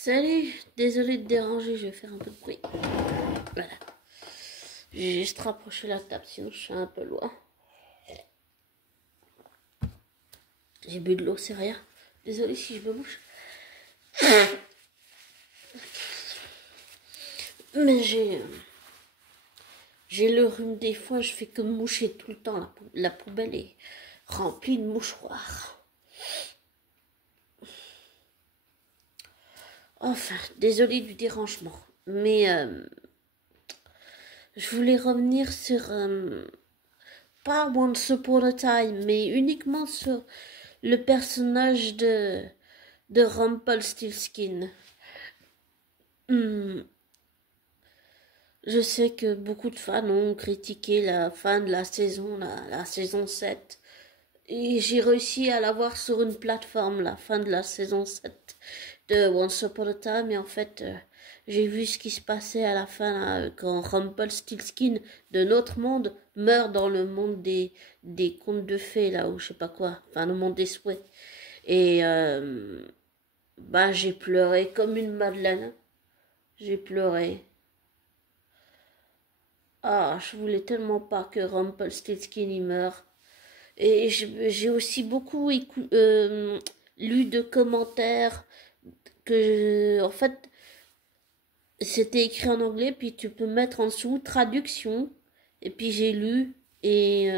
Salut, désolé de déranger, je vais faire un peu de bruit. Voilà. J'ai juste rapproché la table, sinon je suis un peu loin. J'ai bu de l'eau, c'est rien. Désolé si je me mouche. Mais j'ai le rhume des fois, je fais que moucher tout le temps. La poubelle est remplie de mouchoirs. Enfin, désolé du dérangement. Mais je voulais revenir sur... pas Once Upon a Time, mais uniquement sur le personnage de Rumpelstiltskin. Hmm, je sais que beaucoup de fans ont critiqué la fin de la saison, la saison 7. Et j'ai réussi à la voir sur une plateforme, la fin de la saison 7 de Once Upon a Time. Et en fait, j'ai vu ce qui se passait à la fin, là, quand Rumpelstiltskin de notre monde meurt dans le monde des contes de fées, là, ou je sais pas quoi. Enfin, le monde des souhaits. Et bah, j'ai pleuré comme une madeleine. J'ai pleuré. Ah, je voulais tellement pas que Rumpelstiltskin y meure. Et j'ai aussi beaucoup lu de commentaires en fait, c'était écrit en anglais, puis tu peux mettre en dessous traduction. Et puis j'ai lu, et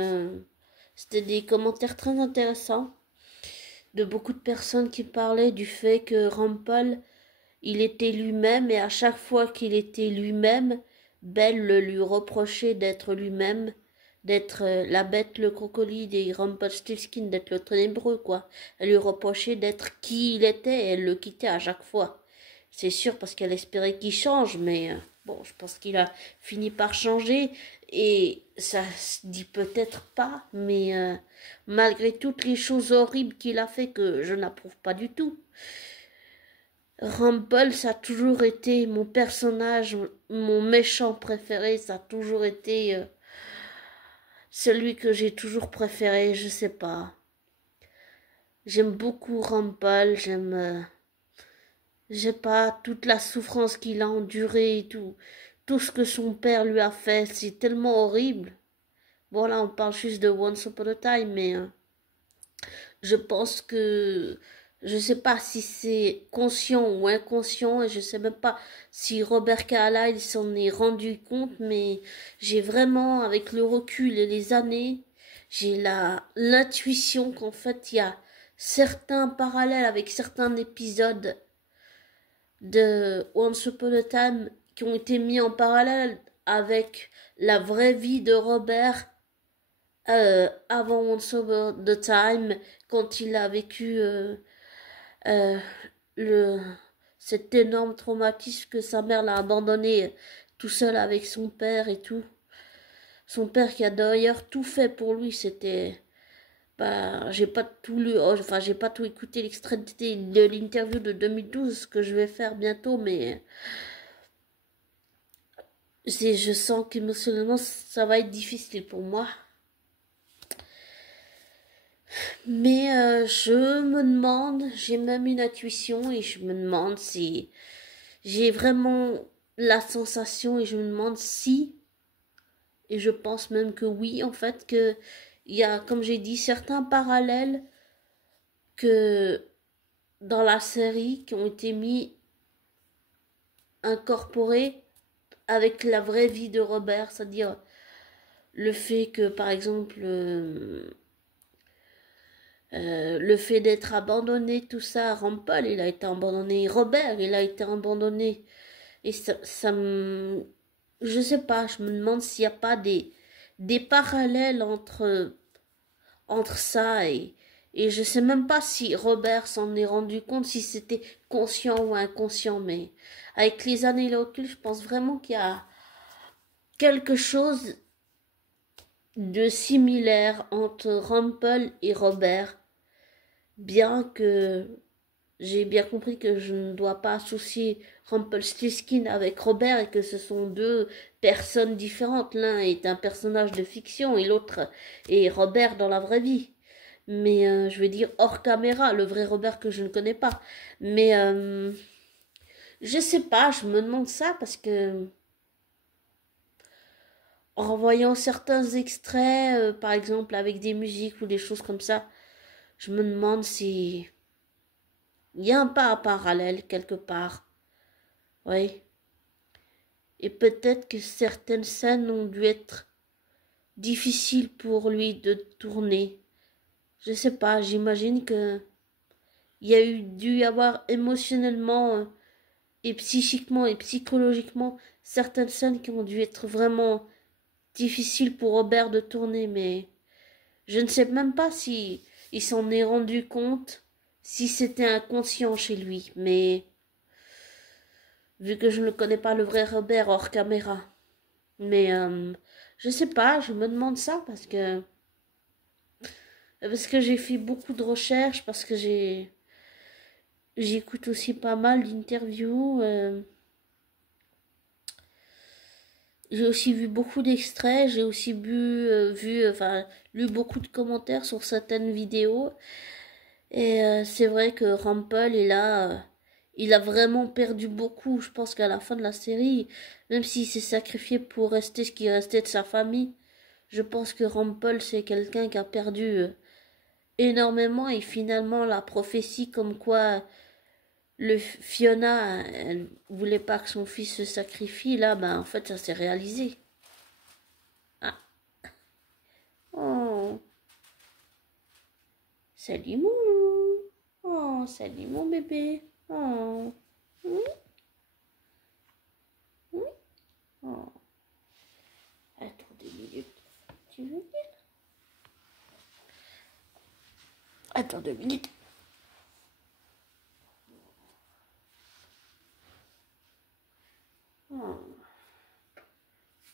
c'était des commentaires très intéressants de beaucoup de personnes qui parlaient du fait que Rumpel, il était lui-même, et à chaque fois qu'il était lui-même, Belle le lui reprochait d'être lui-même, d'être la bête, le crocodile, et Rumpelstiltskin d'être le ténébreux, quoi. Elle lui reprochait d'être qui il était, et elle le quittait à chaque fois. C'est sûr, parce qu'elle espérait qu'il change, mais bon, je pense qu'il a fini par changer, et ça se dit peut-être pas, mais malgré toutes les choses horribles qu'il a fait, que je n'approuve pas du tout, Rumple, ça a toujours été mon personnage, mon méchant préféré, ça a toujours été celui que j'ai toujours préféré, je sais pas. J'aime beaucoup Rumple, j'ai pas toute la souffrance qu'il a endurée et tout ce que son père lui a fait, c'est tellement horrible. Bon là, on parle juste de Once Upon a Time, mais je pense que je sais pas si c'est conscient ou inconscient, et je sais même pas si Robert Carlyle s'en est rendu compte, mais j'ai vraiment, avec le recul et les années, j'ai l'intuition qu'en fait il y a certains parallèles avec certains épisodes de Once Upon a Time qui ont été mis en parallèle avec la vraie vie de Robert avant Once Upon a Time, quand il a vécu euh, le, cet énorme traumatisme que sa mère l'a abandonné tout seul avec son père et tout. Son père qui a d'ailleurs tout fait pour lui, c'était... Bah, j'ai pas tout lu, enfin j'ai pas tout écouté l'extrait de l'interview de 2012 que je vais faire bientôt, mais je sens qu'émotionnellement ça va être difficile pour moi. Mais je me demande, j'ai même une intuition et je me demande si j'ai vraiment la sensation, et je me demande si, et je pense même que oui, en fait, que il y a, comme j'ai dit, certains parallèles que dans la série qui ont été incorporés avec la vraie vie de Robert, c'est-à-dire le fait que, par exemple, le fait d'être abandonné, tout ça, Rampal, il a été abandonné, Robert, il a été abandonné, et ça me... Je sais pas, je me demande s'il n'y a pas des parallèles entre ça, et je sais même pas si Robert s'en est rendu compte, si c'était conscient ou inconscient, mais avec les années et le recul, je pense vraiment qu'il y a quelque chose de similaire entre Rumpel et Robert, bien que j'ai bien compris que je ne dois pas associer Rumpelstiltskin avec Robert et que ce sont deux personnes différentes. L'un est un personnage de fiction et l'autre est Robert dans la vraie vie. Mais je veux dire hors caméra, le vrai Robert que je ne connais pas. Mais Je sais pas, je me demande ça parce que en voyant certains extraits, par exemple avec des musiques ou des choses comme ça, je me demande si il y a un pas parallèle quelque part. Oui. Et peut-être que certaines scènes ont dû être difficiles pour lui de tourner. Je sais pas, j'imagine que il y a dû y avoir émotionnellement et psychiquement et psychologiquement certaines scènes qui ont dû être vraiment difficiles pour Robert de tourner, mais je ne sais même pas si il s'en est rendu compte, si c'était inconscient chez lui, mais vu que je ne connais pas le vrai Robert hors caméra. Mais je sais pas, je me demande ça parce que j'ai fait beaucoup de recherches, parce que j'écoute aussi pas mal d'interviews. J'ai aussi vu beaucoup d'extraits, j'ai aussi enfin, lu beaucoup de commentaires sur certaines vidéos. Et c'est vrai que Rampel, il a vraiment perdu beaucoup. Je pense qu'à la fin de la série, même s'il s'est sacrifié pour rester ce qui restait de sa famille, je pense que Rampel, c'est quelqu'un qui a perdu énormément. Et finalement, la prophétie comme quoi le Fiona, elle voulait pas que son fils se sacrifie, là, ben, en fait, ça s'est réalisé. Ah. Oh, salut mon loup. Oh, salut mon bébé. Oh. Oui, oui. Oh. Attends 2 minutes. Tu veux dire? Attends 2 minutes. Oh.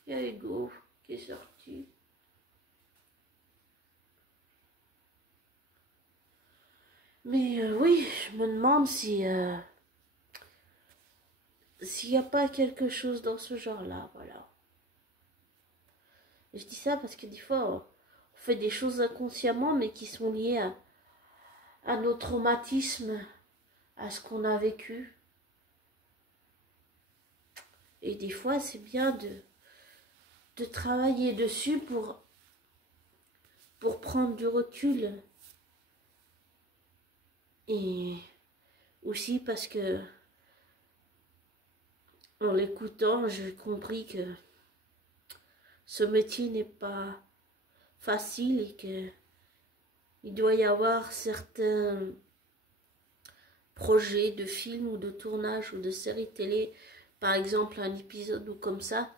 Il y a Hugo qui est sorti. Mais oui, je me demande si s'il n'y a pas quelque chose dans ce genre-là, voilà. Et je dis ça parce que des fois, on fait des choses inconsciemment, mais qui sont liées à nos traumatismes, à ce qu'on a vécu. Et des fois, c'est bien de travailler dessus pour prendre du recul. Et aussi parce que en l'écoutant, j'ai compris que ce métier n'est pas facile et que il doit y avoir certains projets de films ou de tournage ou de séries télé, par exemple un épisode ou comme ça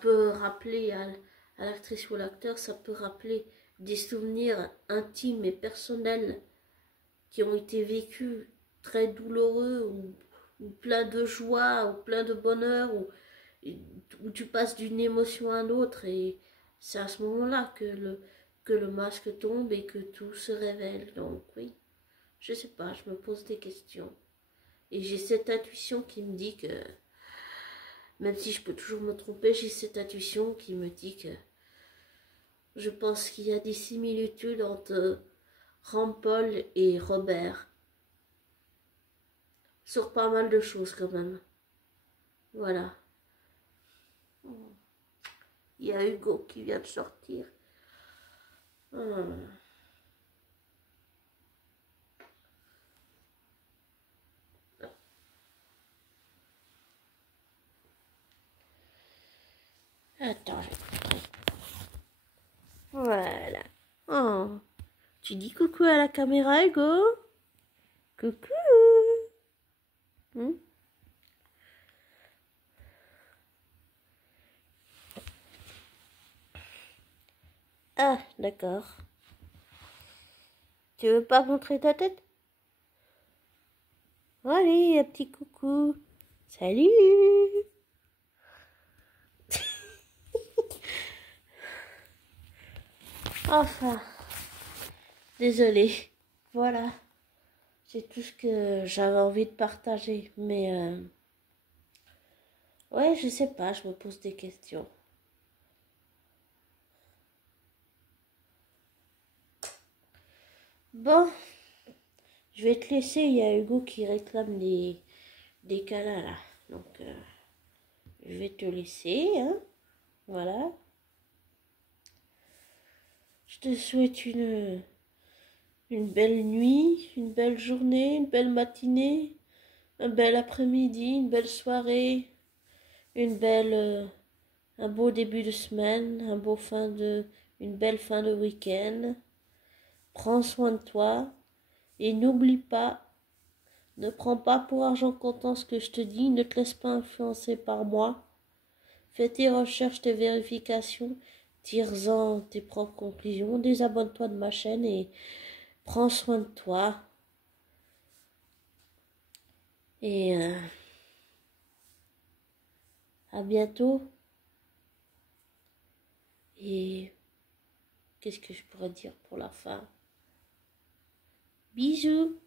peut rappeler à l'actrice ou à l'acteur, ça peut rappeler des souvenirs intimes et personnels qui ont été vécus très douloureux ou plein de joie ou plein de bonheur où tu passes d'une émotion à l'autre et c'est à ce moment-là que le masque tombe et que tout se révèle. Donc oui, je sais pas, je me pose des questions. Et j'ai cette intuition qui me dit que, même si je peux toujours me tromper, j'ai cette intuition qui me dit que je pense qu'il y a des similitudes entre Rampol et Robert. Sur pas mal de choses quand même. Voilà. Il y a Hugo qui vient de sortir. Hmm. Attends, voilà. Oh. Tu dis coucou à la caméra, Hugo? Coucou. Hmm. Ah, d'accord. Tu veux pas montrer ta tête? Allez, un petit coucou. Salut. Enfin, désolée. Voilà. C'est tout ce que j'avais envie de partager. Mais ouais, je sais pas, je me pose des questions. Bon, je vais te laisser. Il y a Hugo qui réclame des câlins là. Donc, je vais te laisser, hein. Voilà. Je te souhaite une belle nuit, une belle journée, une belle matinée, un bel après-midi, une belle soirée, un beau début de semaine, une belle fin de week-end. Prends soin de toi et n'oublie pas, ne prends pas pour argent comptant ce que je te dis, ne te laisse pas influencer par moi. Fais tes recherches, tes vérifications, tire-en tes propres conclusions, désabonne-toi de ma chaîne et prends soin de toi. Et à bientôt. Et qu'est-ce que je pourrais dire pour la fin? Bisous.